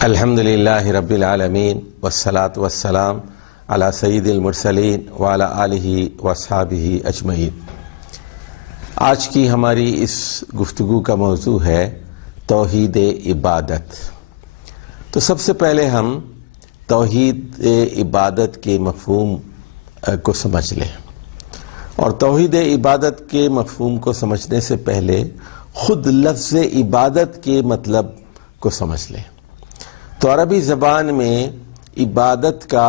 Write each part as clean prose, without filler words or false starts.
الحمدللہ رب العالمین والصلاة والسلام علی سید المرسلین وعلی آلہ واصحابہ اجمعین۔ آج کی ہماری اس گفتگو کا موضوع ہے توحید عبادت۔ تو سب سے پہلے ہم توحید عبادت کے مفہوم کو سمجھ لیں، اور توحید عبادت کے مفہوم کو سمجھنے سے پہلے خود لفظ عبادت کے مطلب کو سمجھ لیں۔ تو عربی زبان میں عبادت کا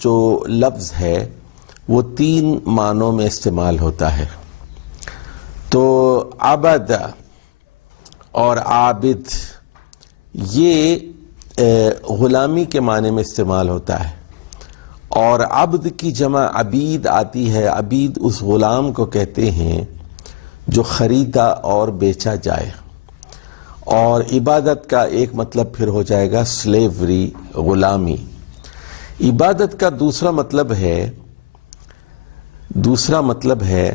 جو لفظ ہے وہ 3 معنوں میں استعمال ہوتا ہے۔ تو عبد اور عابد یہ غلامی کے معنی میں استعمال ہوتا ہے، اور عبد کی جمع عبید آتی ہے۔ عبید اس غلام کو کہتے ہیں جو خریدا اور بیچا جائے، اور عبادت کا ایک مطلب پھر ہو جائے گا سلیوری، غلامی۔ عبادت کا دوسرا مطلب ہے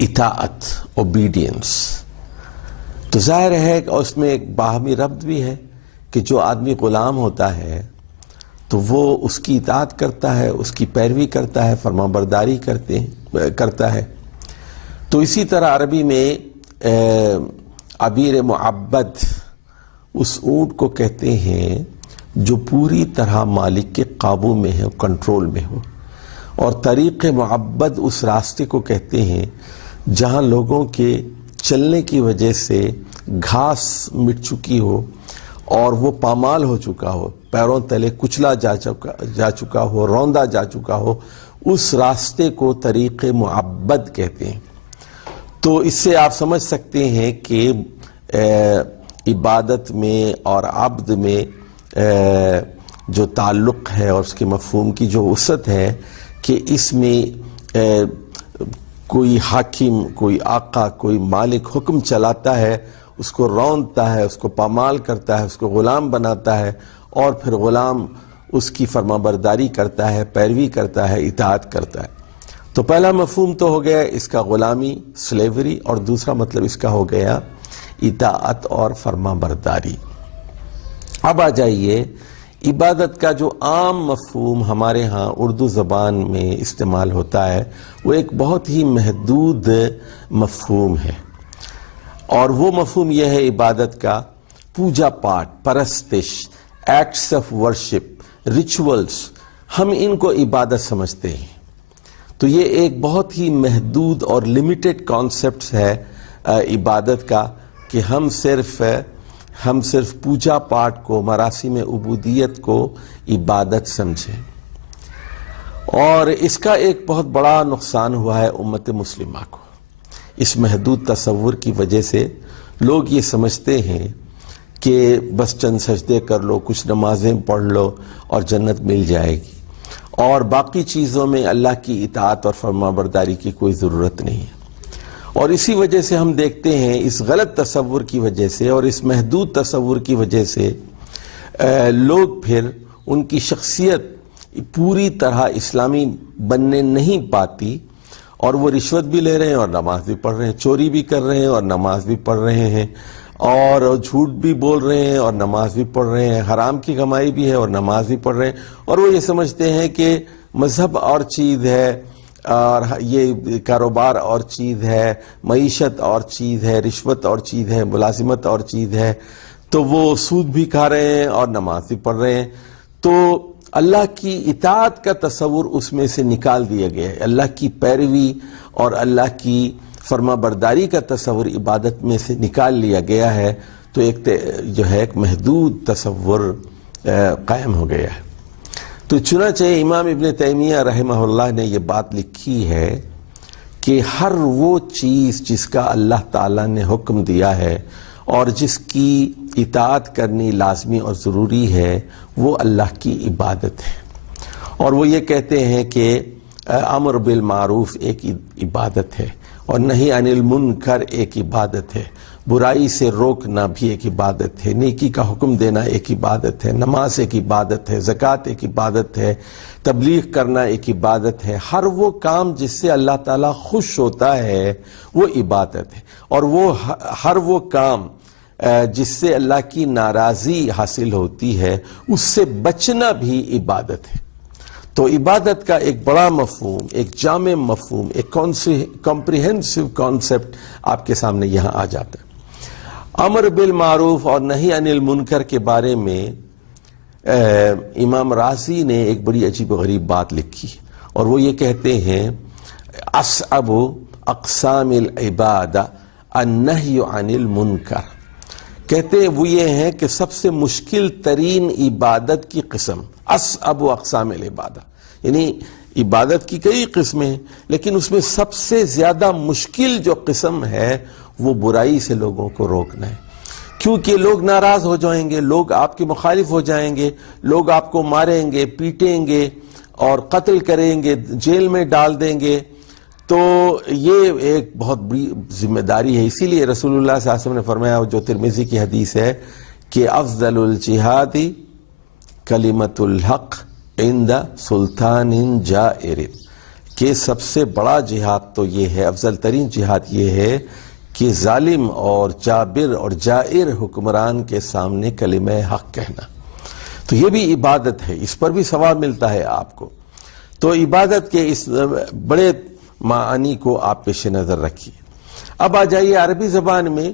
اطاعت، اوبیڈینس۔ تو ظاہر ہے کہ اس میں ایک باہمی ربط بھی ہے کہ جو آدمی غلام ہوتا ہے تو وہ اس کی اطاعت کرتا ہے، اس کی پیروی کرتا ہے، فرمانبرداری کرتا ہے۔ تو اسی طرح عربی میں عبیر معبد اس اونٹ کو کہتے ہیں جو پوری طرح مالک کے قابو میں ہے، کنٹرول میں ہو، اور طریق معبد اس راستے کو کہتے ہیں جہاں لوگوں کے چلنے کی وجہ سے گھاس مٹ چکی ہو اور وہ پامال ہو چکا ہو، پیروں تلے کچلا جا چکا ہو، روندا جا چکا ہو، اس راستے کو طریق معبد کہتے ہیں۔ تو اس سے آپ سمجھ سکتے ہیں کہ عبادت میں اور عبد میں جو تعلق ہے اور اس کے مفہوم کی جو وسعت ہے کہ اس میں کوئی حاکم، کوئی آقا، کوئی مالک حکم چلاتا ہے، اس کو روندتا ہے، اس کو پامال کرتا ہے، اس کو غلام بناتا ہے، اور پھر غلام اس کی فرمانبرداری کرتا ہے، پیروی کرتا ہے، اطاعت کرتا ہے۔ تو پہلا مفہوم تو ہو گیا اس کا غلامی، سلیوری، اور دوسرا مطلب اس کا ہو گیا اطاعت اور فرمانبرداری۔ اب آ جائیے عبادت کا جو عام مفہوم ہمارے ہاں اردو زبان میں استعمال ہوتا ہے وہ ایک بہت ہی محدود مفہوم ہے، اور وہ مفہوم یہ ہے عبادت کا پوجا پاٹ، پرستش، ایکٹس آف ورشپ، ریچولز، ہم ان کو عبادت سمجھتے ہیں۔ تو یہ ایک بہت ہی محدود اور لمیٹڈ کانسیپٹ ہے عبادت کا کہ ہم صرف پوجا پاٹ کو، مراسم عبودیت کو عبادت سمجھیں۔ اور اس کا ایک بہت بڑا نقصان ہوا ہے امت مسلمہ کو۔ اس محدود تصور کی وجہ سے لوگ یہ سمجھتے ہیں کہ بس چند سجدے کر لو، کچھ نمازیں پڑھ لو اور جنت مل جائے گی، اور باقی چیزوں میں اللہ کی اطاعت اور فرمانبرداری کی کوئی ضرورت نہیں ہے۔ اور اسی وجہ سے ہم دیکھتے ہیں اس غلط تصور کی وجہ سے اور اس محدود تصور کی وجہ سے لوگ پھر ان کی شخصیت پوری طرح اسلامی بننے نہیں پاتی، اور وہ رشوت بھی لے رہے ہیں اور نماز بھی پڑھ رہے ہیں، چوری بھی کر رہے ہیں اور نماز بھی پڑھ رہے ہیں، اور جھوٹ بھی بول رہے ہیں اور نماز بھی پڑھ رہے ہیں، حرام کی کمائی بھی ہے اور نماز بھی پڑھ رہے ہیں، اور وہ یہ سمجھتے ہیں کہ مذہب اور چیز ہے، اور یہ کاروبار اور چیز ہے، معیشت اور چیز ہے، رشوت اور چیز ہے، ملازمت اور چیز ہے، تو وہ سود بھی کھا رہے ہیں اور نماز بھی پڑھ رہے ہیں۔ تو اللہ کی اطاعت کا تصور اس میں سے نکال دیا گیا ہے، اللہ کی پیروی اور اللہ کی فرما برداری کا تصور عبادت میں سے نکال لیا گیا ہے۔ تو ایک محدود تصور قائم ہو گیا ہے۔ تو چنانچہ امام ابن تیمیہ رحمہ اللہ نے یہ بات لکھی ہے کہ ہر وہ چیز جس کا اللہ تعالیٰ نے حکم دیا ہے اور جس کی اطاعت کرنی لازمی اور ضروری ہے وہ اللہ کی عبادت ہے۔ اور وہ یہ کہتے ہیں کہ امر بالمعروف ایک عبادت ہے، اور نہی عن المنکر ایک عبادت ہے، برائی سے روکنا بھی ایک عبادت ہے، نیکی کا حکم دینا ایک عبادت ہے، نماز ایک عبادت ہے، زکوٰۃ ایک عبادت ہے، تبلیغ کرنا ایک عبادت ہے۔ ہر وہ کام جس سے اللہ تعالیٰ خوش ہوتا ہے وہ عبادت ہے، اور وہ ہر وہ کام جس سے اللہ کی ناراضی حاصل ہوتی ہے، اس سے بچنا بھی عبادت ہے۔ تو عبادت کا ایک بڑا مفہوم، ایک جامع مفہوم، ایک کمپریہنسو کانسیپٹ آپ کے سامنے یہاں آ جاتا ہے۔ امر بالمعروف اور نہی عن المنکر کے بارے میں امام رازی نے ایک بڑی عجیب و غریب بات لکھی، اور وہ یہ کہتے ہیں اصعب اقسام العبادہ النہی عن المنکر۔ کہتے ہیں وہ یہ ہیں کہ سب سے مشکل ترین عبادت کی قسم، اصعب اقسام العبادہ، یعنی عبادت کی کئی قسمیں ہیں، لیکن اس میں سب سے زیادہ مشکل جو قسم ہے وہ برائی سے لوگوں کو روکنا ہے، کیونکہ لوگ ناراض ہو جائیں گے، لوگ آپ کے مخالف ہو جائیں گے، لوگ آپ کو ماریں گے، پیٹیں گے اور قتل کریں گے، جیل میں ڈال دیں گے۔ تو یہ ایک بہت بڑی ذمہ داری ہے۔ اسی لیے رسول اللہ صلی اللہ علیہ وسلم نے فرمایا، جو ترمذی کی حدیث ہے، کہ افضل الجہاد کلمۃ الحق عند سلطان جائر، کہ سب سے بڑا جہاد تو یہ ہے، افضل ترین جہاد یہ ہے کہ ظالم اور جابر اور جائر حکمران کے سامنے کلمہ حق کہنا۔ تو یہ بھی عبادت ہے، اس پر بھی ثواب ملتا ہے آپ کو۔ تو عبادت کے اس بڑے معانی کو آپ پیش نظر رکھیے۔ اب آ جائیے عربی زبان میں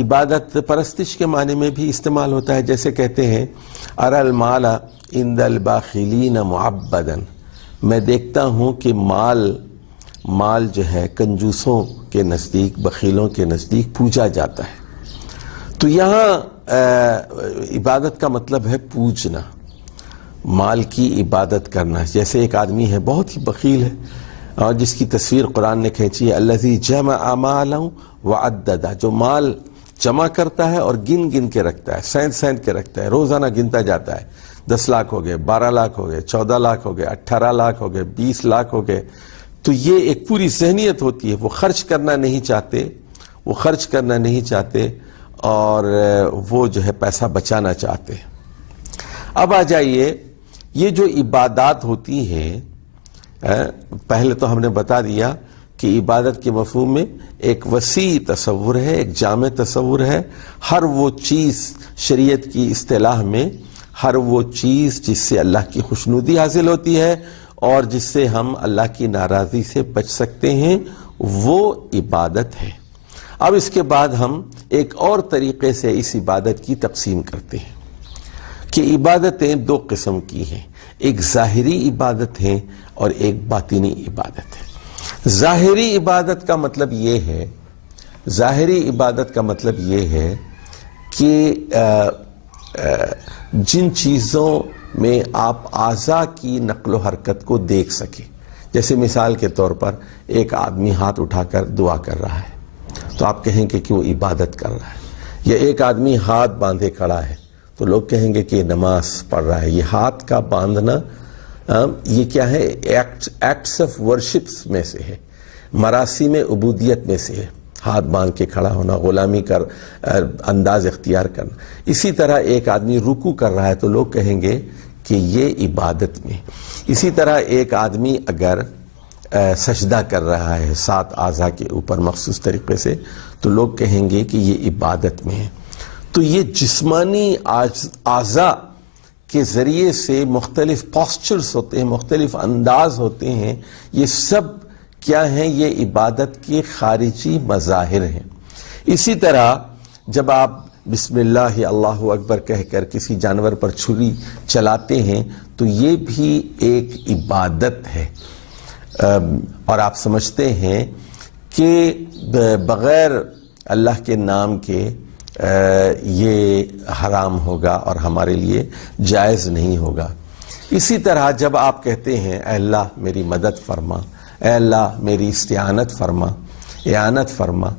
عبادت پرستش کے معنی میں بھی استعمال ہوتا ہے، جیسے کہتے ہیں ارى المال عند الباخلین معبدا، میں دیکھتا ہوں کہ مال جو ہے کنجوسوں کے نزدیک، بخیلوں کے نزدیک پوجا جاتا ہے۔ تو یہاں عبادت کا مطلب ہے پوجنا، مال کی عبادت کرنا۔ جیسے ایک آدمی ہے بہت ہی بخیل ہے، اور جس کی تصویر قرآن نے کھینچی ہے، الذی جمع مالا وعددا، جو مال جمع کرتا ہے اور گن کے رکھتا ہے، سینت کے رکھتا ہے، روزانہ گنتا جاتا ہے، 10 لاکھ ہو گئے، 12 لاکھ ہو گئے، 14 لاکھ ہو گئے، 18 لاکھ ہو گئے، 20 لاکھ ہو گئے۔ تو یہ ایک پوری ذہنیت ہوتی ہے، وہ خرچ کرنا نہیں چاہتے اور وہ جو ہے پیسہ بچانا چاہتے ہیں۔ اب آ جائیے، یہ جو عبادات ہوتی ہیں، پہلے تو ہم نے بتا دیا کہ عبادت کے مفہوم میں ایک وسیع تصور ہے، ایک جامع تصور ہے۔ ہر وہ چیز شریعت کی اصطلاح میں، ہر وہ چیز جس سے اللہ کی خوشنودی حاصل ہوتی ہے اور جس سے ہم اللہ کی ناراضی سے بچ سکتے ہیں، وہ عبادت ہے۔ اب اس کے بعد ہم ایک اور طریقے سے اس عبادت کی تقسیم کرتے ہیں کہ عبادتیں 2 قسم کی ہیں، ایک ظاہری عبادت ہے اور ایک باطنی عبادت ہے۔ ظاہری عبادت کا مطلب یہ ہے کہ جن چیزوں میں آپ اعضاء کی نقل و حرکت کو دیکھ سکیں، جیسے مثال کے طور پر ایک آدمی ہاتھ اٹھا کر دعا کر رہا ہے تو آپ کہیں گے کہ وہ عبادت کر رہا ہے، یا ایک آدمی ہاتھ باندھے کھڑا ہے تو لوگ کہیں گے کہ یہ نماز پڑھ رہا ہے۔ یہ ہاتھ کا باندھنا یہ کیا ہے؟ ایکٹس آف ورشپس میں سے ہے، مراسم عبودیت میں سے ہے، ہاتھ باندھ کے کھڑا ہونا، غلامی کر انداز اختیار کرنا۔ اسی طرح ایک آدمی رکوع کر رہا ہے تو لوگ کہیں گے کہ یہ عبادت میں۔ اسی طرح ایک آدمی اگر سجدہ کر رہا ہے 7 اعضاء کے اوپر مخصوص طریقے سے تو لوگ کہیں گے کہ یہ عبادت میں ہے۔ تو یہ جسمانی اعضاء کے ذریعے سے مختلف پاسچرز ہوتے ہیں، مختلف انداز ہوتے ہیں، یہ سب کیا ہیں؟ یہ عبادت کے خارجی مظاہر ہیں۔ اسی طرح جب آپ بسم اللہ اللہ اکبر کہہ کر کسی جانور پر چھری چلاتے ہیں تو یہ بھی ایک عبادت ہے، اور آپ سمجھتے ہیں کہ بغیر اللہ کے نام کے یہ حرام ہوگا اور ہمارے لیے جائز نہیں ہوگا۔ اسی طرح جب آپ کہتے ہیں اے اللہ میری مدد فرما، اے اللہ میری استعانت فرما، اعانت فرما،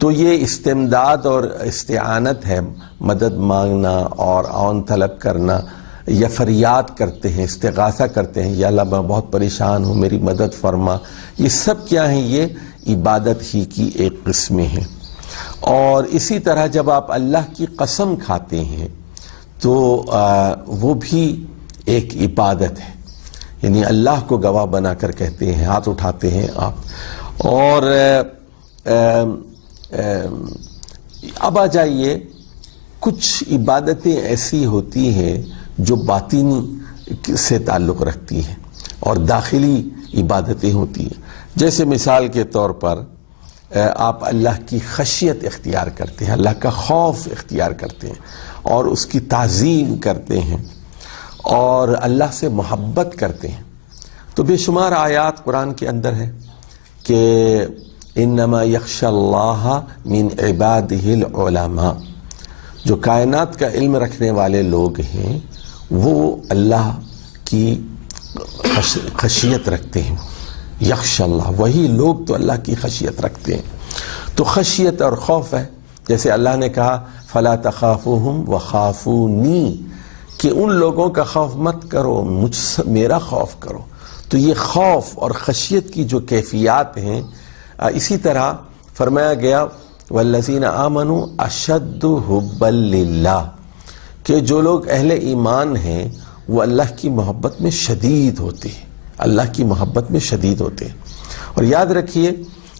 تو یہ استمداد اور استعانت ہے، مدد مانگنا اور عون طلب کرنا، یا فریاد کرتے ہیں، استغاثہ کرتے ہیں، یا اللہ میں بہت پریشان ہوں میری مدد فرما۔ یہ سب کیا ہیں؟ یہ عبادت ہی کی ایک قسمیں ہیں۔ اور اسی طرح جب آپ اللہ کی قسم کھاتے ہیں تو وہ بھی ایک عبادت ہے، یعنی اللہ کو گواہ بنا کر کہتے ہیں، ہاتھ اٹھاتے ہیں آپ۔ اور اب آ جائیے، کچھ عبادتیں ایسی ہوتی ہیں جو باطنی سے تعلق رکھتی ہیں اور داخلی عبادتیں ہوتی ہیں. جیسے مثال کے طور پر آپ اللہ کی خشیت اختیار کرتے ہیں، اللہ کا خوف اختیار کرتے ہیں اور اس کی تعظیم کرتے ہیں اور اللہ سے محبت کرتے ہیں. تو بے شمار آیات قرآن کے اندر ہے کہ انما یخشی اللہ من عبادہ العلماء، جو کائنات کا علم رکھنے والے لوگ ہیں وہ اللہ کی خشیت رکھتے ہیں. یخشی اللہ، وہی لوگ تو اللہ کی خشیت رکھتے ہیں. تو خشیت اور خوف ہے. جیسے اللہ نے کہا فلا تخافوہم وخافونی، کہ ان لوگوں کا خوف مت کرو، میرا خوف کرو. تو یہ خوف اور خشیت کی جو کیفیات ہیں، اسی طرح فرمایا گیا والذین آمنوا اشد حبا للہ، کہ جو لوگ اہل ایمان ہیں وہ اللہ کی محبت میں شدید ہوتے ہیں، اللہ کی محبت میں شدید ہوتے ہیں. اور یاد رکھیے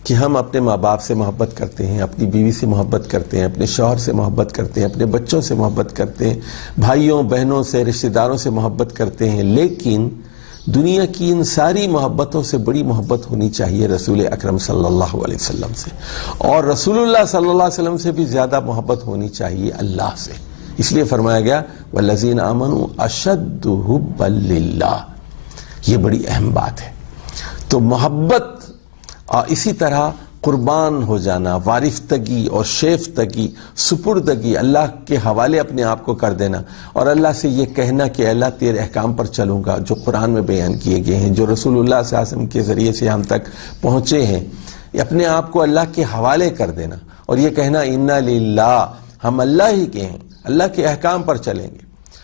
کہ ہم اپنے ماں باپ سے محبت کرتے ہیں، اپنی بیوی سے محبت کرتے ہیں، اپنے شوہر سے محبت کرتے ہیں، اپنے بچوں سے محبت کرتے ہیں، بھائیوں بہنوں سے، رشتہ داروں سے محبت کرتے ہیں. لیکن دنیا کی ان ساری محبتوں سے بڑی محبت ہونی چاہیے رسول اکرم صلی اللہ علیہ وسلم سے، اور رسول اللہ صلی اللہ علیہ وسلم سے بھی زیادہ محبت ہونی چاہیے اللہ سے. اس لیے فرمایا گیا والذین آمنوا اشد حبا للہ. یہ بڑی اہم بات ہے. تو محبت، اسی طرح قربان ہو جانا، وارفتگی اور شیفتگی، سپردگی، اللہ کے حوالے اپنے آپ کو کر دینا اور اللہ سے یہ کہنا کہ اللہ تیرے احکام پر چلوں گا جو قرآن میں بیان کیے گئے ہیں، جو رسول اللہ صلی اللہ علیہ وسلم کے ذریعے سے ہم تک پہنچے ہیں، اپنے آپ کو اللہ کے حوالے کر دینا اور یہ کہنا انا للہ، ہم اللہ ہی کے ہیں، اللہ کے احکام پر چلیں گے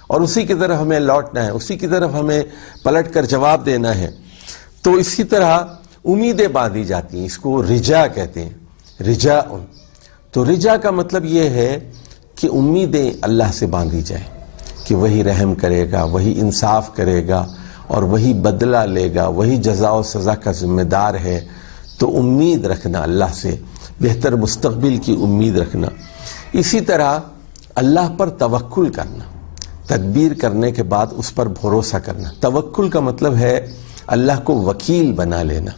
اور اسی کی طرف ہمیں لوٹنا ہے، اسی کی طرف ہمیں پلٹ کر جواب دینا ہے. تو اسی طرح امیدیں باندھی جاتی ہیں، اس کو رجا کہتے ہیں، رجا. تو رجا کا مطلب یہ ہے کہ امیدیں اللہ سے باندھی جائیں کہ وہی رحم کرے گا، وہی انصاف کرے گا اور وہی بدلہ لے گا، وہی جزا و سزا کا ذمہ دار ہے. تو امید رکھنا اللہ سے، بہتر مستقبل کی امید رکھنا. اسی طرح اللہ پر توکل کرنا، تدبیر کرنے کے بعد اس پر بھروسہ کرنا. توکل کا مطلب ہے اللہ کو وکیل بنا لینا،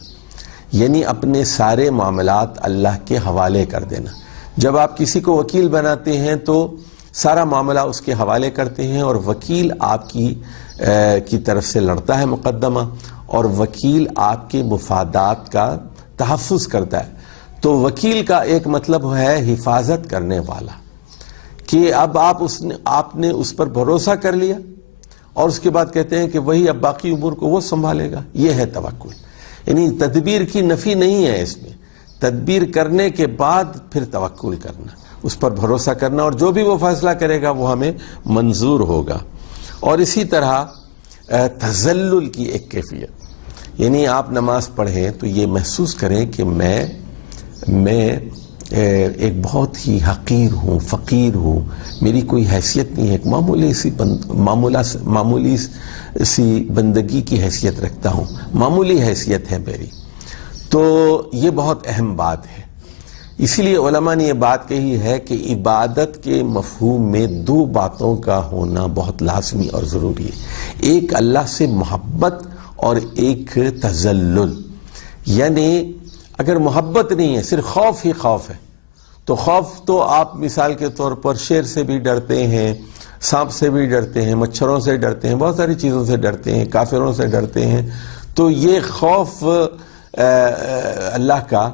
یعنی اپنے سارے معاملات اللہ کے حوالے کر دینا. جب آپ کسی کو وکیل بناتے ہیں تو سارا معاملہ اس کے حوالے کرتے ہیں اور وکیل آپ کی طرف سے لڑتا ہے مقدمہ اور وکیل آپ کے مفادات کا تحفظ کرتا ہے. تو وکیل کا ایک مطلب ہے حفاظت کرنے والا، کہ اب آپ نے اس پر بھروسہ کر لیا اور اس کے بعد کہتے ہیں کہ وہی اب باقی امور کو وہ سنبھالے گا. یہ ہے توکل. یعنی تدبیر کی نفی نہیں ہے اس میں، تدبیر کرنے کے بعد پھر توکل کرنا، اس پر بھروسہ کرنا اور جو بھی وہ فیصلہ کرے گا وہ ہمیں منظور ہوگا. اور اسی طرح تذلل کی ایک کیفیت، یعنی آپ نماز پڑھیں تو یہ محسوس کریں کہ میں ایک بہت ہی حقیر ہوں، فقیر ہوں، میری کوئی حیثیت نہیں ہے، ایک معمولی سی بندگی کی حیثیت رکھتا ہوں، معمولی حیثیت ہے میری. تو یہ بہت اہم بات ہے. اسی لیے علماء نے یہ بات کہی ہے کہ عبادت کے مفہوم میں دو باتوں کا ہونا بہت لازمی اور ضروری ہے. ایک اللہ سے محبت اور ایک تذلل. یعنی اگر محبت نہیں ہے، صرف خوف ہی خوف ہے، تو خوف تو آپ مثال کے طور پر شیر سے بھی ڈرتے ہیں، سانپ سے بھی ڈرتے ہیں، مچھروں سے ڈرتے ہیں، بہت ساری چیزوں سے ڈرتے ہیں، کافروں سے ڈرتے ہیں. تو یہ خوف اللہ کا،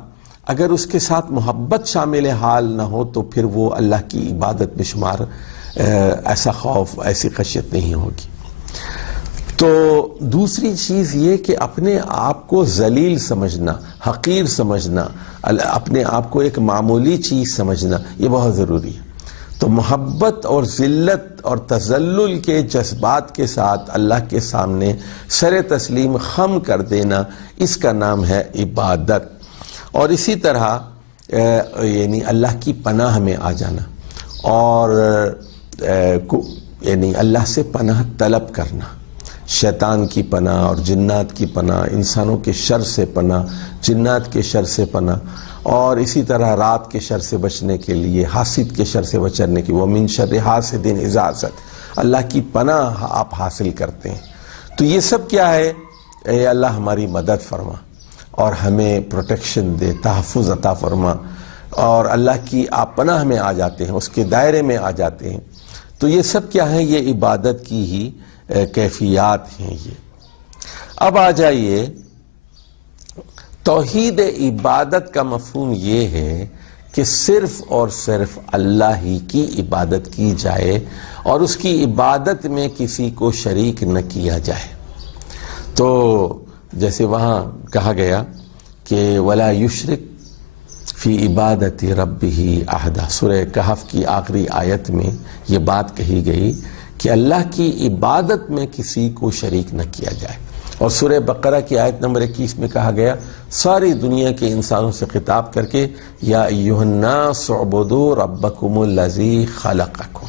اگر اس کے ساتھ محبت شامل حال نہ ہو تو پھر وہ اللہ کی عبادت میں شمار ایسا خوف، ایسی خشیت نہیں ہوگی. تو دوسری چیز یہ کہ اپنے آپ کو ذلیل سمجھنا، حقیر سمجھنا، اپنے آپ کو ایک معمولی چیز سمجھنا، یہ بہت ضروری ہے. تو محبت اور ذلت اور تذلل کے جذبات کے ساتھ اللہ کے سامنے سر تسلیم خم کر دینا، اس کا نام ہے عبادت. اور اسی طرح یعنی اللہ کی پناہ میں آ جانا اور یعنی اللہ سے پناہ طلب کرنا، شیطان کی پناہ اور جنات کی پناہ، انسانوں کے شر سے پناہ، جنات کے شر سے پناہ. اور اسی طرح رات کے شر سے بچنے کے لیے، حاسد کے شر سے بچنے کی، وَمِن شَرِّ حَاسِدٍ إِذَا حَسَدَ، اللہ کی پناہ آپ حاصل کرتے ہیں۔ تو یہ سب کیا ہے؟ اے اللہ ہماری مدد فرما اور ہمیں پروٹیکشن دے، تحفظ عطا فرما، اور اللہ کی آپ پناہ میں آ جاتے ہیں، اس کے دائرے میں آ جاتے ہیں۔ تو یہ سب کیا ہیں؟ یہ عبادت کی ہی کیفیات ہیں۔ یہ اب آ جائیے، توحید عبادت کا مفہوم یہ ہے کہ صرف اور صرف اللہ ہی کی عبادت کی جائے اور اس کی عبادت میں کسی کو شریک نہ کیا جائے۔ تو جیسے وہاں کہا گیا کہ وَلَا يُشْرِكْ فِي عِبَادَةِ رَبِّهِ أَحَدًا، سورہ کہف کی آخری آیت میں یہ بات کہی گئی کہ اللہ کی عبادت میں کسی کو شریک نہ کیا جائے۔ اور سورہ بقرہ کی آیت نمبر 21 میں کہا گیا، ساری دنیا کے انسانوں سے خطاب کر کے، یا ایھا الناس اعبدوا ربکم الذی خلقکم،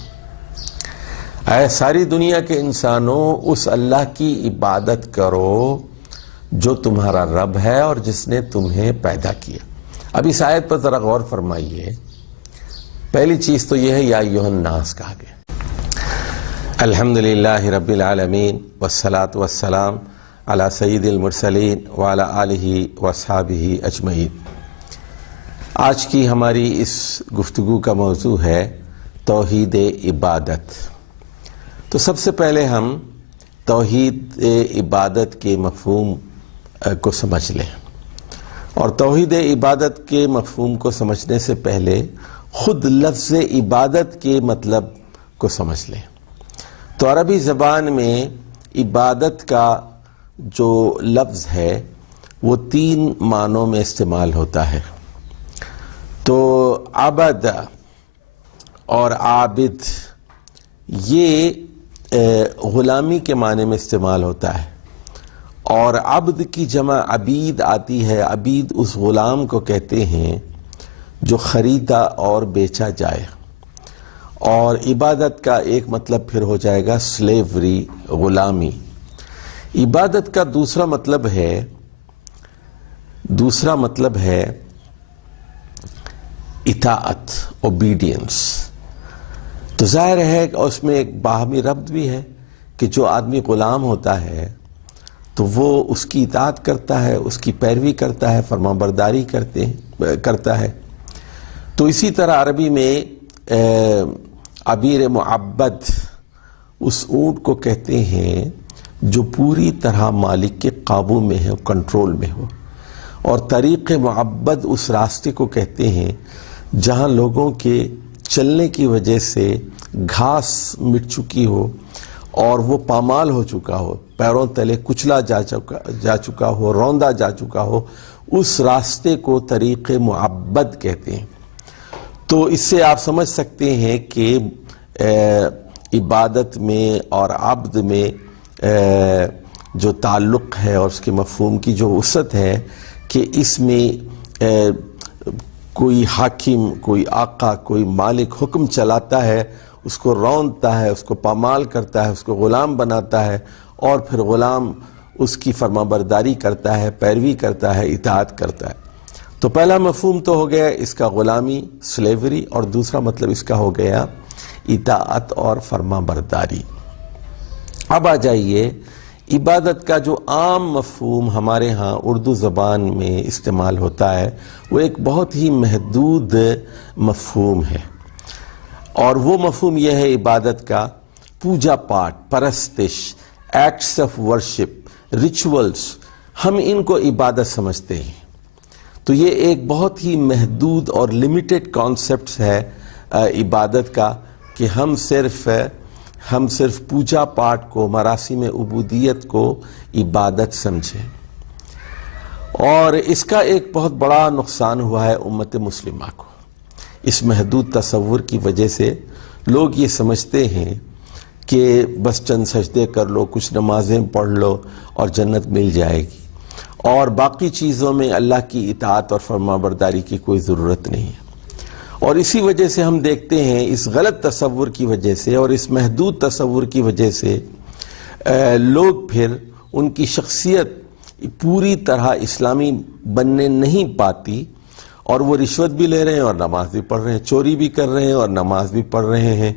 اے ساری دنیا کے انسانوں اس اللہ کی عبادت کرو جو تمہارا رب ہے اور جس نے تمہیں پیدا کیا۔ اب اس آیت پر ذرا غور فرمائیے۔ پہلی چیز تو یہ ہے یا ایھا الناس کہا گیا۔ الحمدللہ رب العالمین والصلاة والسلام علی سید المرسلین وعلی آلہ واصحابہ اجمعین۔ آج کی ہماری اس گفتگو کا موضوع ہے توحید عبادت۔ تو سب سے پہلے ہم توحید عبادت کے مفہوم کو سمجھ لیں، اور توحید عبادت کے مفہوم کو سمجھنے سے پہلے خود لفظ عبادت کے مطلب کو سمجھ لیں۔ تو عربی زبان میں عبادت کا جو لفظ ہے وہ 3 معنوں میں استعمال ہوتا ہے۔ تو عبد اور عابد یہ غلامی کے معنی میں استعمال ہوتا ہے، اور عبد کی جمع عبید آتی ہے۔ عبید اس غلام کو کہتے ہیں جو خریدا اور بیچا جائے۔ اور عبادت کا ایک مطلب پھر ہو جائے گا سلیوری، غلامی۔ عبادت کا دوسرا مطلب ہے اطاعت، اوبیڈینس۔ تو ظاہر ہے کہ اس میں ایک باہمی ربط بھی ہے کہ جو آدمی غلام ہوتا ہے تو وہ اس کی اطاعت کرتا ہے، اس کی پیروی کرتا ہے، فرما برداری کرتا ہے۔ تو اسی طرح عربی میں عبیر معبد اس اونٹ کو کہتے ہیں جو پوری طرح مالک کے قابو میں ہے، کنٹرول میں ہو، اور طریق معبد اس راستے کو کہتے ہیں جہاں لوگوں کے چلنے کی وجہ سے گھاس مٹ چکی ہو اور وہ پامال ہو چکا ہو، پیروں تلے کچلا جا چکا ہو، روندا جا چکا ہو، اس راستے کو طریق معبد کہتے ہیں۔ تو اس سے آپ سمجھ سکتے ہیں کہ عبادت میں اور عبد میں جو تعلق ہے اور اس کے مفہوم کی جو وسعت ہے کہ اس میں کوئی حاکم، کوئی آقا، کوئی مالک حکم چلاتا ہے، اس کو روندتا ہے، اس کو پامال کرتا ہے، اس کو غلام بناتا ہے، اور پھر غلام اس کی فرما برداری کرتا ہے، پیروی کرتا ہے، اطاعت کرتا ہے۔ تو پہلا مفہوم تو ہو گیا اس کا غلامی، سلیوری، اور دوسرا مطلب اس کا ہو گیا اطاعت اور فرما برداری۔ اب آ جائیے، عبادت کا جو عام مفہوم ہمارے ہاں اردو زبان میں استعمال ہوتا ہے وہ ایک بہت ہی محدود مفہوم ہے، اور وہ مفہوم یہ ہے عبادت کا پوجا پاٹ، پرستش، ایکٹس آف ورشپ، ریچولز، ہم ان کو عبادت سمجھتے ہیں۔ تو یہ ایک بہت ہی محدود اور لمیٹڈ کانسیپٹ ہے عبادت کا کہ ہم صرف پوجا پاٹ کو، مراسم عبودیت کو عبادت سمجھیں۔ اور اس کا ایک بہت بڑا نقصان ہوا ہے امت مسلمہ کو۔ اس محدود تصور کی وجہ سے لوگ یہ سمجھتے ہیں کہ بس چند سجدے کر لو، کچھ نمازیں پڑھ لو اور جنت مل جائے گی، اور باقی چیزوں میں اللہ کی اطاعت اور فرما برداری کی کوئی ضرورت نہیں ہے۔ اور اسی وجہ سے ہم دیکھتے ہیں اس غلط تصور کی وجہ سے اور اس محدود تصور کی وجہ سے لوگ پھر ان کی شخصیت پوری طرح اسلامی بننے نہیں پاتی، اور وہ رشوت بھی لے رہے ہیں اور نماز بھی پڑھ رہے ہیں، چوری بھی کر رہے ہیں اور نماز بھی پڑھ رہے ہیں،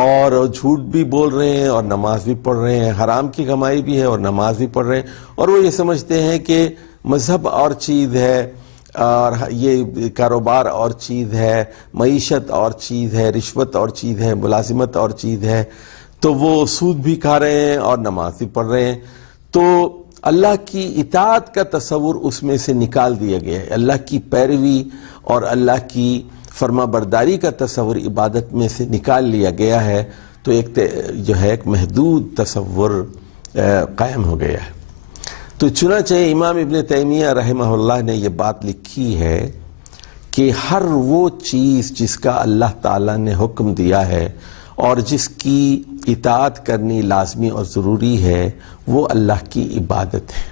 اور جھوٹ بھی بول رہے ہیں اور نماز بھی پڑھ رہے ہیں، حرام کی کمائی بھی ہے اور نماز بھی پڑھ رہے ہیں، اور وہ یہ سمجھتے ہیں کہ مذہب اور چیز ہے اور یہ کاروبار اور چیز ہے، معیشت اور چیز ہے، رشوت اور چیز ہے، ملازمت اور چیز ہے، تو وہ سود بھی کھا رہے ہیں اور نماز بھی پڑھ رہے ہیں۔ تو اللہ کی اطاعت کا تصور اس میں سے نکال دیا گیا ہے، اللہ کی پیروی اور اللہ کی فرما برداری کا تصور عبادت میں سے نکال لیا گیا ہے، تو ایک جو ہے ایک محدود تصور قائم ہو گیا ہے۔ تو چنانچہ امام ابن تیمیہ رحمہ اللہ نے یہ بات لکھی ہے کہ ہر وہ چیز جس کا اللہ تعالیٰ نے حکم دیا ہے اور جس کی اطاعت کرنی لازمی اور ضروری ہے، وہ اللہ کی عبادت ہے۔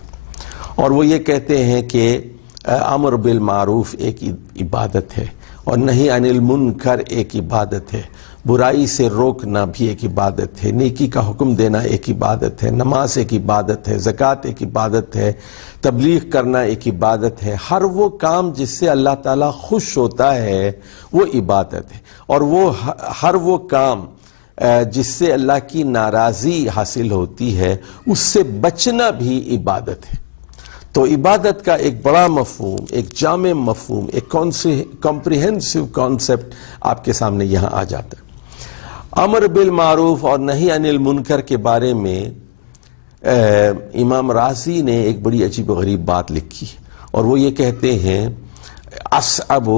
اور وہ یہ کہتے ہیں کہ امر بالمعروف ایک عبادت ہے، اور نہی عن المنکر ایک عبادت ہے، برائی سے روکنا بھی ایک عبادت ہے، نیکی کا حکم دینا ایک عبادت ہے، نماز ایک عبادت ہے، زکوٰۃ ایک عبادت ہے، تبلیغ کرنا ایک عبادت ہے۔ ہر وہ کام جس سے اللہ تعالیٰ خوش ہوتا ہے وہ عبادت ہے، اور وہ ہر وہ کام جس سے اللہ کی ناراضی حاصل ہوتی ہے اس سے بچنا بھی عبادت ہے۔ تو عبادت کا ایک بڑا مفہوم، ایک جامع مفہوم، ایک کمپریہنسو کانسیپٹ آپ کے سامنے یہاں آ جاتا ہے۔ امر بالمعروف اور نہی عن المنکر کے بارے میں امام رازی نے ایک بڑی عجیب و غریب بات لکھی، اور وہ یہ کہتے ہیں اصعب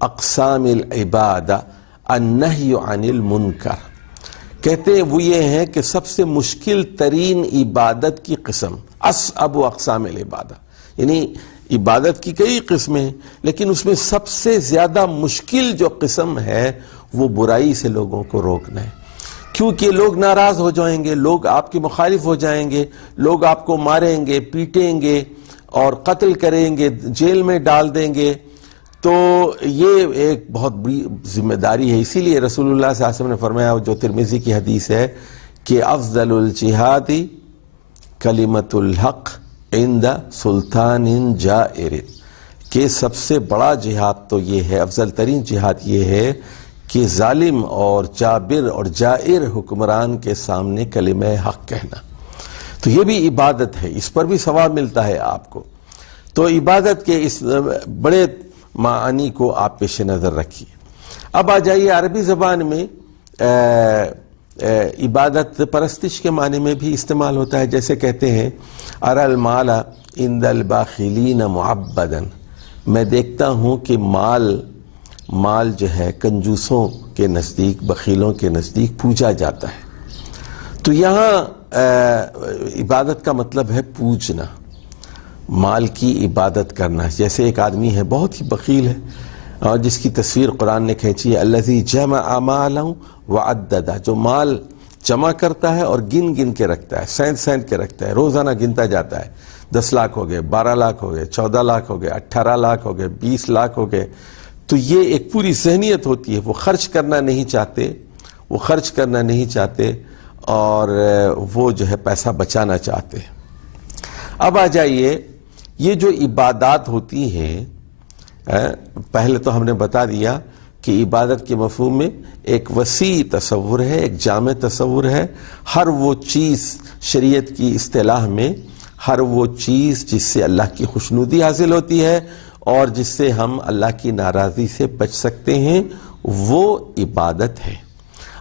اقسام العبادہ النہی عن المنکر۔ کہتے ہیں وہ یہ ہے کہ سب سے مشکل ترین عبادت کی قسم، اصعب اقسام العبادہ، یعنی عبادت کی کئی قسمیں، لیکن اس میں سب سے زیادہ مشکل جو قسم ہے وہ برائی سے لوگوں کو روکنا ہے، کیونکہ لوگ ناراض ہو جائیں گے، لوگ آپ کے مخالف ہو جائیں گے، لوگ آپ کو ماریں گے، پیٹیں گے اور قتل کریں گے، جیل میں ڈال دیں گے۔ تو یہ ایک بہت بڑی ذمہ داری ہے۔ اسی لیے رسول اللہ صلی اللہ علیہ وسلم نے فرمایا، جو ترمذی کی حدیث ہے، کہ افضل الجہاد کلمۃ الحق عند سلطان جائر، کہ سب سے بڑا جہاد تو یہ ہے، افضل ترین جہاد یہ ہے کہ ظالم اور جابر اور جائر حکمران کے سامنے کلمہ حق کہنا۔ تو یہ بھی عبادت ہے، اس پر بھی ثواب ملتا ہے آپ کو۔ تو عبادت کے اس بڑے معانی کو آپ پیش نظر رکھیے۔ اب آ جائیے عربی زبان میں عبادت پرستش کے معنی میں بھی استعمال ہوتا ہے، جیسے کہتے ہیں ارى المال عند الباخلین معبدا، میں دیکھتا ہوں کہ مال جو ہے کنجوسوں کے نزدیک، بخیلوں کے نزدیک پوجا جاتا ہے۔ تو یہاں عبادت کا مطلب ہے پوجنا، مال کی عبادت کرنا۔ جیسے ایک آدمی ہے بہت ہی بخیل ہے اور جس کی تصویر قرآن نے کھینچی ہے، الذی جمع مالا وعددا، جو مال جمع کرتا ہے اور گن کے رکھتا ہے، سینت کے رکھتا ہے، روزانہ گنتا جاتا ہے، 10 لاکھ ہو گئے، 12 لاکھ ہو گئے، 14 لاکھ ہو گئے، 18 لاکھ ہو گئے، 20 لاکھ ہو گئے۔ تو یہ ایک پوری ذہنیت ہوتی ہے، وہ خرچ کرنا نہیں چاہتے اور وہ جو ہے پیسہ بچانا چاہتے ہیں۔ اب آ جائیے، یہ جو عبادات ہوتی ہیں، پہلے تو ہم نے بتا دیا کہ عبادت کے مفہوم میں ایک وسیع تصور ہے، ایک جامع تصور ہے۔ ہر وہ چیز شریعت کی اصطلاح میں، ہر وہ چیز جس سے اللہ کی خوشنودی حاصل ہوتی ہے اور جس سے ہم اللہ کی ناراضی سے بچ سکتے ہیں، وہ عبادت ہے۔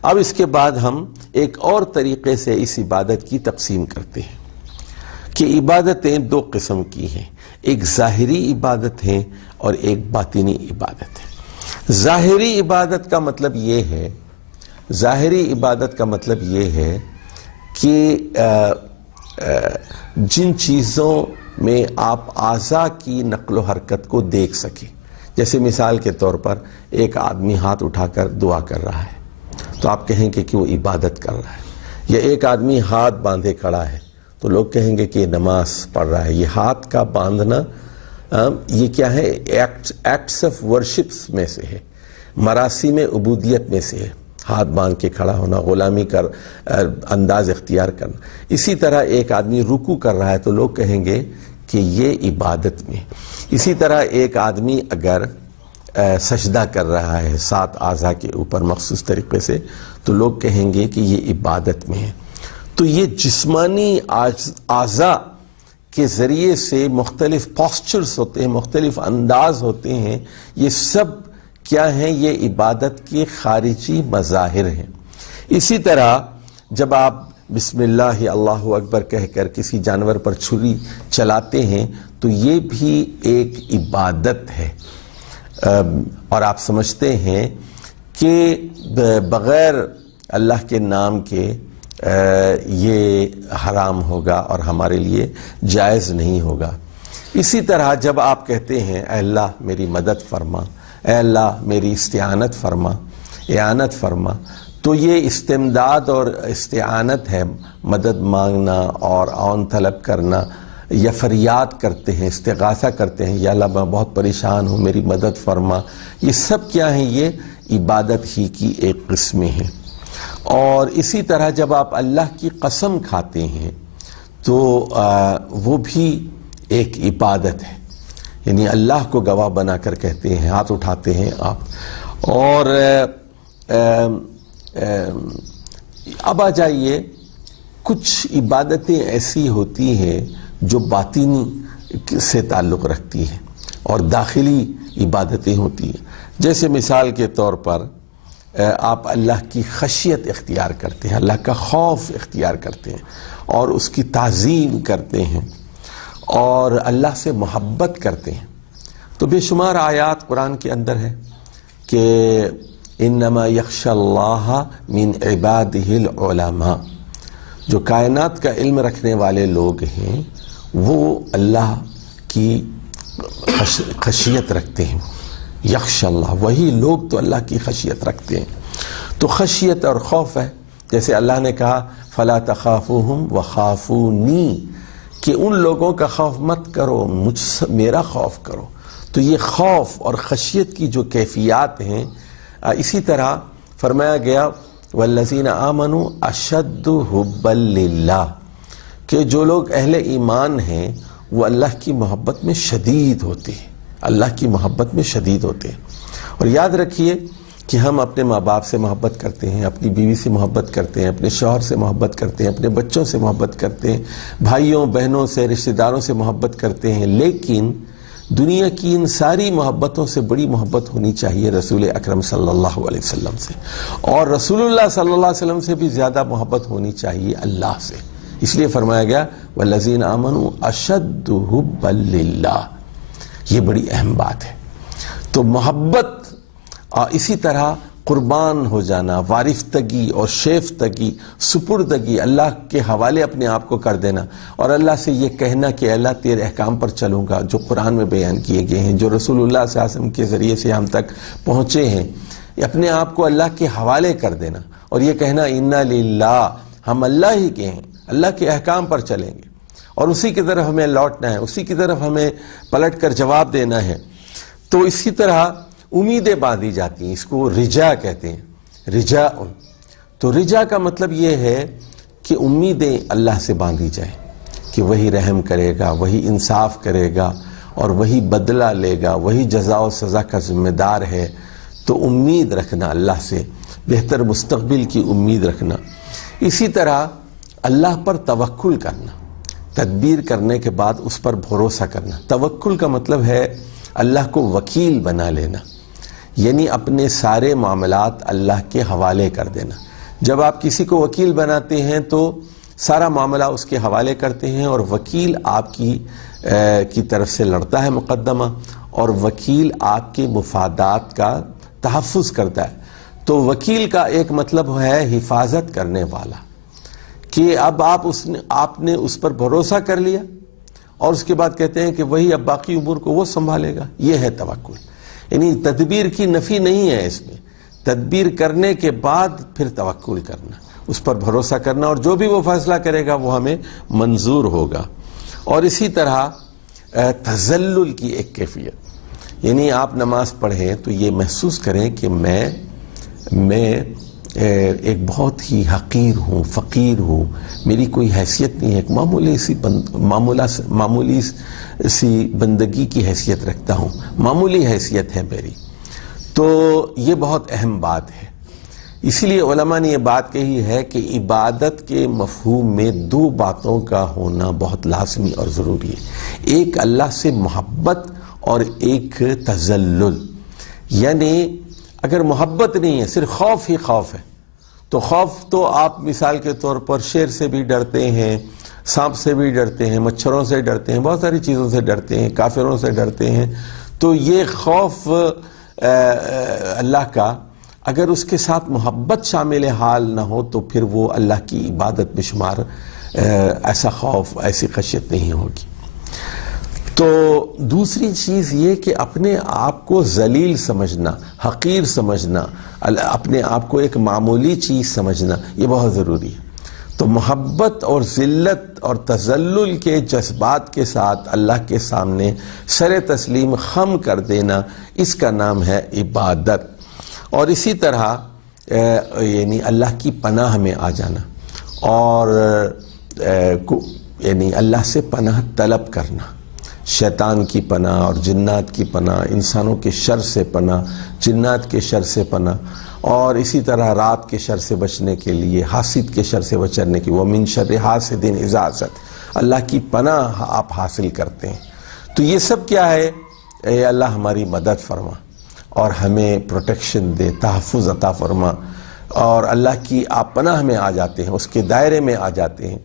اب اس کے بعد ہم ایک اور طریقے سے اس عبادت کی تقسیم کرتے ہیں کہ عبادتیں 2 قسم کی ہیں، ایک ظاہری عبادت ہے اور ایک باطنی عبادت ہے۔ ظاہری عبادت کا مطلب یہ ہے کہ جن چیزوں میں آپ اعضاء کی نقل و حرکت کو دیکھ سکیں، جیسے مثال کے طور پر ایک آدمی ہاتھ اٹھا کر دعا کر رہا ہے تو آپ کہیں گے کہ وہ عبادت کر رہا ہے، یا ایک آدمی ہاتھ باندھے کھڑا ہے تو لوگ کہیں گے کہ یہ نماز پڑھ رہا ہے۔ یہ ہاتھ کا باندھنا یہ کیا ہے؟ ایکٹس آف ورشپس میں سے ہے، مراسم عبودیت میں سے ہے، ہاتھ باندھ کے کھڑا ہونا، غلامی کر انداز اختیار کرنا۔ اسی طرح ایک آدمی رکوع کر رہا ہے تو لوگ کہیں گے کہ یہ عبادت میں۔ اسی طرح ایک آدمی اگر سجدہ کر رہا ہے 7 اعضاء کے اوپر مخصوص طریقے سے، تو لوگ کہیں گے کہ یہ عبادت میں ہے۔ تو یہ جسمانی اعضاء کے ذریعے سے مختلف پوسچرز ہوتے ہیں، مختلف انداز ہوتے ہیں، یہ سب کیا ہیں؟ یہ عبادت کے خارجی مظاہر ہیں۔ اسی طرح جب آپ بسم اللہ اللہ اکبر کہہ کر کسی جانور پر چھری چلاتے ہیں تو یہ بھی ایک عبادت ہے، اور آپ سمجھتے ہیں کہ بغیر اللہ کے نام کے یہ حرام ہوگا اور ہمارے لیے جائز نہیں ہوگا۔ اسی طرح جب آپ کہتے ہیں اے اللہ میری مدد فرما، اے اللہ میری استعانت فرما، اعانت فرما، تو یہ استمداد اور استعانت ہے، مدد مانگنا اور عون طلب کرنا، یا فریاد کرتے ہیں، استغاثہ کرتے ہیں، یا اللہ میں بہت پریشان ہوں میری مدد فرما، یہ سب کیا ہیں؟ یہ عبادت ہی کی ایک قسمیں ہیں۔ اور اسی طرح جب آپ اللہ کی قسم کھاتے ہیں تو وہ بھی ایک عبادت ہے، یعنی اللہ کو گواہ بنا کر کہتے ہیں، ہاتھ اٹھاتے ہیں آپ۔ اور اب آ جائیے، کچھ عبادتیں ایسی ہوتی ہیں جو باطنی سے تعلق رکھتی ہیں اور داخلی عبادتیں ہوتی ہیں، جیسے مثال کے طور پر آپ اللہ کی خشیت اختیار کرتے ہیں، اللہ کا خوف اختیار کرتے ہیں اور اس کی تعظیم کرتے ہیں اور اللہ سے محبت کرتے ہیں۔ تو بے شمار آیات قرآن کے اندر ہے کہ انما یخشی اللہ من عبادہ العلماء، جو کائنات کا علم رکھنے والے لوگ ہیں وہ اللہ کی خشیت رکھتے ہیں۔ یخشی اللہ، وہی لوگ تو اللہ کی خشیت رکھتے ہیں۔ تو خشیت اور خوف ہے، جیسے اللہ نے کہا فلا تخافوہم وخافونی، کہ ان لوگوں کا خوف مت کرو، میرا خوف کرو۔ تو یہ خوف اور خشیت کی جو کیفیات ہیں، اسی طرح فرمایا گیا والذین آمنوا اشد حبا للہ، کہ جو لوگ اہل ایمان ہیں وہ اللہ کی محبت میں شدید ہوتے ہیں، اللہ کی محبت میں شدید ہوتے ہیں۔ اور یاد رکھیے کہ ہم اپنے ماں باپ سے محبت کرتے ہیں، اپنی بیوی سے محبت کرتے ہیں، اپنے شوہر سے محبت کرتے ہیں، اپنے بچوں سے محبت کرتے ہیں، بھائیوں بہنوں سے، رشتہ داروں سے محبت کرتے ہیں، لیکن دنیا کی ان ساری محبتوں سے بڑی محبت ہونی چاہیے رسول اکرم صلی اللہ علیہ وسلم سے، اور رسول اللہ صلی اللہ علیہ وسلم سے بھی زیادہ محبت ہونی چاہیے اللہ سے۔ اس لیے فرمایا گیا والذین آمنوا اشد حبا للہ، یہ بڑی اہم بات ہے۔ تو محبت، اسی طرح قربان ہو جانا، وارفتگی اور شیفتگی، سپردگی، اللہ کے حوالے اپنے آپ کو کر دینا، اور اللہ سے یہ کہنا کہ اللہ تیرے احکام پر چلوں گا جو قرآن میں بیان کیے گئے ہیں، جو رسول اللہ صلی اللہ علیہ وسلم کے ذریعے سے ہم تک پہنچے ہیں، اپنے آپ کو اللہ کے حوالے کر دینا اور یہ کہنا انا للہ، ہم اللہ ہی کے ہیں، اللہ کے احکام پر چلیں گے اور اسی کی طرف ہمیں لوٹنا ہے، اسی کی طرف ہمیں پلٹ کر جواب دینا ہے۔ تو اسی طرح امیدیں باندھی جاتی ہیں، اس کو رجا کہتے ہیں، رجا۔ تو رجا کا مطلب یہ ہے کہ امیدیں اللہ سے باندھی جائیں کہ وہی رحم کرے گا، وہی انصاف کرے گا اور وہی بدلہ لے گا، وہی جزا و سزا کا ذمہ دار ہے۔ تو امید رکھنا اللہ سے، بہتر مستقبل کی امید رکھنا۔ اسی طرح اللہ پر توکل کرنا، تدبیر کرنے کے بعد اس پر بھروسہ کرنا۔ توکل کا مطلب ہے اللہ کو وکیل بنا لینا، یعنی اپنے سارے معاملات اللہ کے حوالے کر دینا۔ جب آپ کسی کو وکیل بناتے ہیں تو سارا معاملہ اس کے حوالے کرتے ہیں، اور وکیل آپ کی طرف سے لڑتا ہے مقدمہ، اور وکیل آپ کے مفادات کا تحفظ کرتا ہے۔ تو وکیل کا ایک مطلب ہے حفاظت کرنے والا، کہ اب آپ نے اس پر بھروسہ کر لیا اور اس کے بعد کہتے ہیں کہ وہی اب باقی امور کو وہ سنبھالے گا۔ یہ ہے توکل، یعنی تدبیر کی نفی نہیں ہے اس میں، تدبیر کرنے کے بعد پھر توکل کرنا، اس پر بھروسہ کرنا، اور جو بھی وہ فیصلہ کرے گا وہ ہمیں منظور ہوگا۔ اور اسی طرح تذلل کی ایک کیفیت، یعنی آپ نماز پڑھیں تو یہ محسوس کریں کہ میں ایک بہت ہی حقیر ہوں، فقیر ہوں، میری کوئی حیثیت نہیں ہے، ایک معمولی سی بندگی کی حیثیت رکھتا ہوں، معمولی حیثیت ہے میری، تو یہ بہت اہم بات ہے. اسی لیے علماء نے یہ بات کہی ہے کہ عبادت کے مفہوم میں دو باتوں کا ہونا بہت لازمی اور ضروری ہے. ایک اللہ سے محبت اور ایک تذلل. یعنی اگر محبت نہیں ہے، صرف خوف ہی خوف ہے، تو خوف تو آپ مثال کے طور پر شیر سے بھی ڈرتے ہیں، سانپ سے بھی ڈرتے ہیں، مچھروں سے ڈرتے ہیں، بہت ساری چیزوں سے ڈرتے ہیں، کافروں سے ڈرتے ہیں. تو یہ خوف اللہ کا اگر اس کے ساتھ محبت شامل حال نہ ہو تو پھر وہ اللہ کی عبادت میں شمار ایسا خوف، ایسی خشیت نہیں ہوگی. تو دوسری چیز یہ کہ اپنے آپ کو ذلیل سمجھنا، حقیر سمجھنا، اپنے آپ کو ایک معمولی چیز سمجھنا، یہ بہت ضروری ہے. تو محبت اور ذلت اور تذلل کے جذبات کے ساتھ اللہ کے سامنے سر تسلیم خم کر دینا، اس کا نام ہے عبادت. اور اسی طرح یعنی اللہ کی پناہ میں آ جانا اور یعنی اللہ سے پناہ طلب کرنا، شیطان کی پناہ اور جنات کی پناہ، انسانوں کے شر سے پناہ، جنات کے شر سے پناہ، اور اسی طرح رات کے شر سے بچنے کے لیے، حاسد کے شر سے بچنے کے لیے وَمِن شَرِّ حَاسِدٍ إِذَا حَسَدَ، اللہ کی پناہ آپ حاصل کرتے ہیں. تو یہ سب کیا ہے؟ اے اللہ ہماری مدد فرما اور ہمیں پروٹیکشن دے، تحفظ عطا فرما، اور اللہ کی آپ پناہ میں آ جاتے ہیں، اس کے دائرے میں آ جاتے ہیں.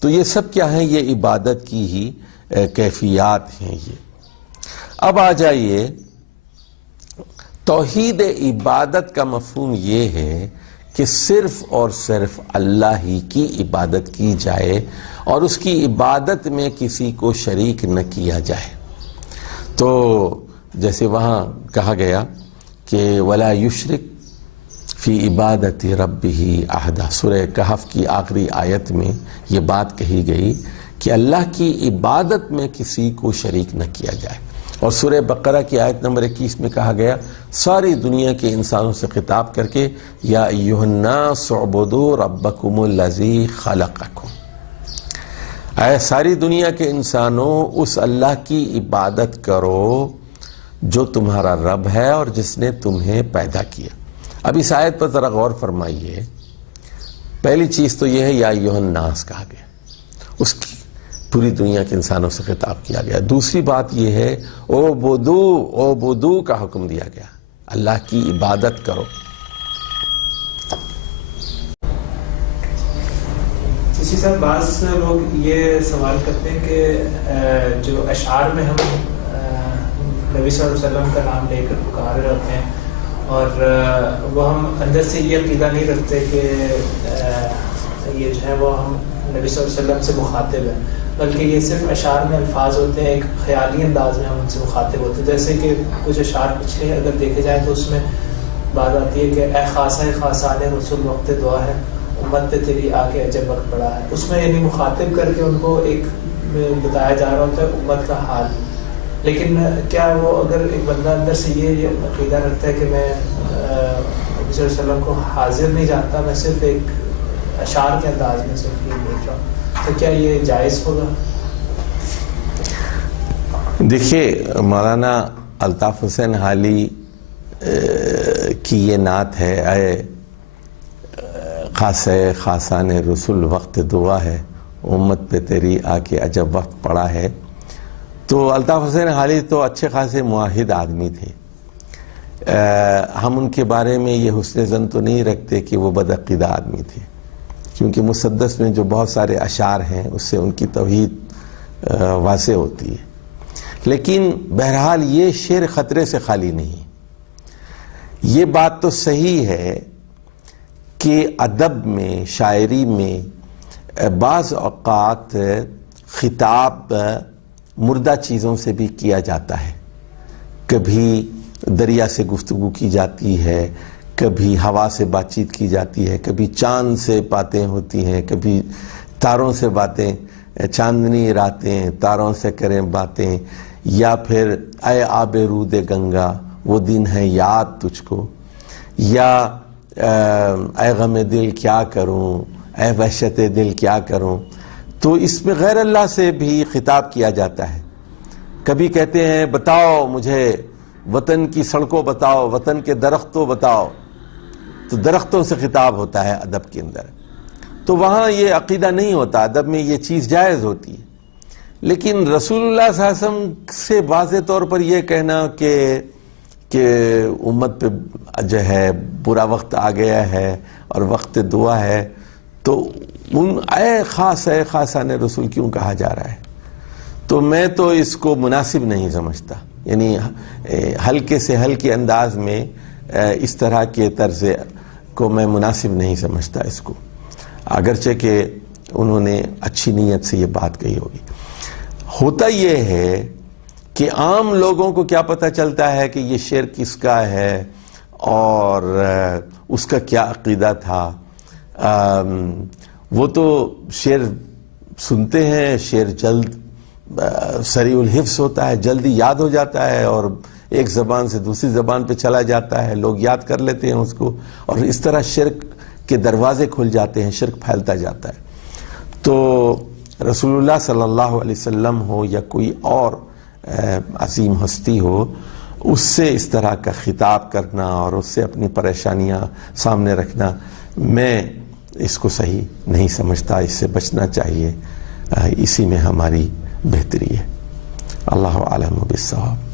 تو یہ سب کیا ہیں؟ یہ عبادت کی ہی کیفیات ہیں. یہ اب آ جائیے، توحید عبادت کا مفہوم یہ ہے کہ صرف اور صرف اللہ ہی کی عبادت کی جائے اور اس کی عبادت میں کسی کو شریک نہ کیا جائے. تو جیسے وہاں کہا گیا کہ وَلَا يُشْرِكْ فِي عِبَادَةِ رَبِّهِ أَحَدًا، سورہ کہف کی آخری آیت میں یہ بات کہی گئی کہ اللہ کی عبادت میں کسی کو شریک نہ کیا جائے. اور سورہ بقرہ کی آیت نمبر 21 میں کہا گیا ساری دنیا کے انسانوں سے خطاب کر کے یا ایھا الناس اعبدوا ربکم الذی خلقکم، اے ساری دنیا کے انسانوں اس اللہ کی عبادت کرو جو تمہارا رب ہے اور جس نے تمہیں پیدا کیا. اب اس آیت پر ذرا غور فرمائیے. پہلی چیز تو یہ ہے یا ایھا الناس کہا گیا، اس کی پوری دنیا کے انسانوں سے خطاب کیا گیا. دوسری بات یہ ہے عبدو کا حکم دیا گیا، اللہ کی عبادت کرو. اسی ساتھ بعض لوگ یہ سوال کرتے ہیں کہ جو اشعار میں ہم نبی صلی اللہ علیہ وسلم کا نام لے کر پکار رہے ہوتے ہیں اور وہ ہم اندر سے یہ عقیدہ نہیں رکھتے کہ یہ جو ہے وہ ہم نبی صلی اللہ علیہ وسلم سے مخاطب ہیں، بلکہ یہ صرف اشعار میں الفاظ ہوتے ہیں، ایک خیالی انداز میں ہم ان سے مخاطب ہوتے ہیں. جیسے کہ کچھ اشعار پچھلے اگر دیکھے جائیں تو اس میں بات آتی ہے کہ اے خاصہ خاصان رسول وقت دعا ہے، امت پہ تیری آگے عجب وقت پڑا ہے. اس میں یعنی مخاطب کر کے ان کو ایک بتایا جا رہا ہوتا ہے امت کا حال. لیکن کیا وہ اگر ایک بندہ اندر سے یہ عقیدہ رکھتا ہے کہ میں نبی صلی اللہ علیہ وسلم کو حاضر نہیں جانتا، میں صرف ایک اشعار کے انداز میں صرف یہ دیکھ رہا ہوں، تو کیا یہ جائز ہوگا؟ دیکھیے مولانا الطاف حسین حالی کی یہ نعت ہے، اے خاص خاصان رسول وقت دعا ہے، امت پہ تیری آ کے عجب وقت پڑا ہے. تو الطاف حسین حالی تو اچھے خاصے معاہد آدمی تھے. ہم ان کے بارے میں یہ حسن ظن تو نہیں رکھتے کہ وہ بدعقیدہ آدمی تھے، کیونکہ مسدس میں جو بہت سارے اشعار ہیں اس سے ان کی توحید واضح ہوتی ہے. لیکن بہرحال یہ شعر خطرے سے خالی نہیں. یہ بات تو صحیح ہے کہ ادب میں، شاعری میں بعض اوقات خطاب مردہ چیزوں سے بھی کیا جاتا ہے. کبھی دریا سے گفتگو کی جاتی ہے، کبھی ہوا سے بات چیت کی جاتی ہے، کبھی چاند سے باتیں ہوتی ہیں، کبھی تاروں سے باتیں، چاندنی راتیں تاروں سے کریں باتیں، یا پھر اے آب رود گنگا وہ دن ہے یاد تجھ کو، یا اے غم دل کیا کروں، اے وحشت دل کیا کروں. تو اس میں غیر اللہ سے بھی خطاب کیا جاتا ہے. کبھی کہتے ہیں بتاؤ مجھے وطن کی سڑکوں بتاؤ، وطن کے درختوں بتاؤ، تو درختوں سے خطاب ہوتا ہے ادب کے اندر. تو وہاں یہ عقیدہ نہیں ہوتا، ادب میں یہ چیز جائز ہوتی ہے. لیکن رسول اللہ صلی اللہ علیہ وسلم سے واضح طور پر یہ کہنا کہ امت پہ جو ہے برا وقت آ گیا ہے اور وقت دعا ہے، تو اے خاصان رسول کیوں کہا جا رہا ہے؟ تو میں تو اس کو مناسب نہیں سمجھتا. یعنی ہلکے سے ہلکے انداز میں اس طرح کے طرز کو میں مناسب نہیں سمجھتا اس کو، اگرچہ کہ انہوں نے اچھی نیت سے یہ بات کہی ہوگی. ہوتا یہ ہے کہ عام لوگوں کو کیا پتہ چلتا ہے کہ یہ شعر کس کا ہے اور اس کا کیا عقیدہ تھا. وہ تو شعر سنتے ہیں، شعر جلد سریع الحفظ ہوتا ہے، جلدی یاد ہو جاتا ہے اور ایک زبان سے دوسری زبان پہ چلا جاتا ہے، لوگ یاد کر لیتے ہیں اس کو، اور اس طرح شرک کے دروازے کھل جاتے ہیں، شرک پھیلتا جاتا ہے. تو رسول اللہ صلی اللہ علیہ وسلم ہو یا کوئی اور عظیم ہستی ہو، اس سے اس طرح کا خطاب کرنا اور اس سے اپنی پریشانیاں سامنے رکھنا، میں اس کو صحیح نہیں سمجھتا. اس سے بچنا چاہیے، اسی میں ہماری بہتری ہے. اللہ اعلم بالصواب.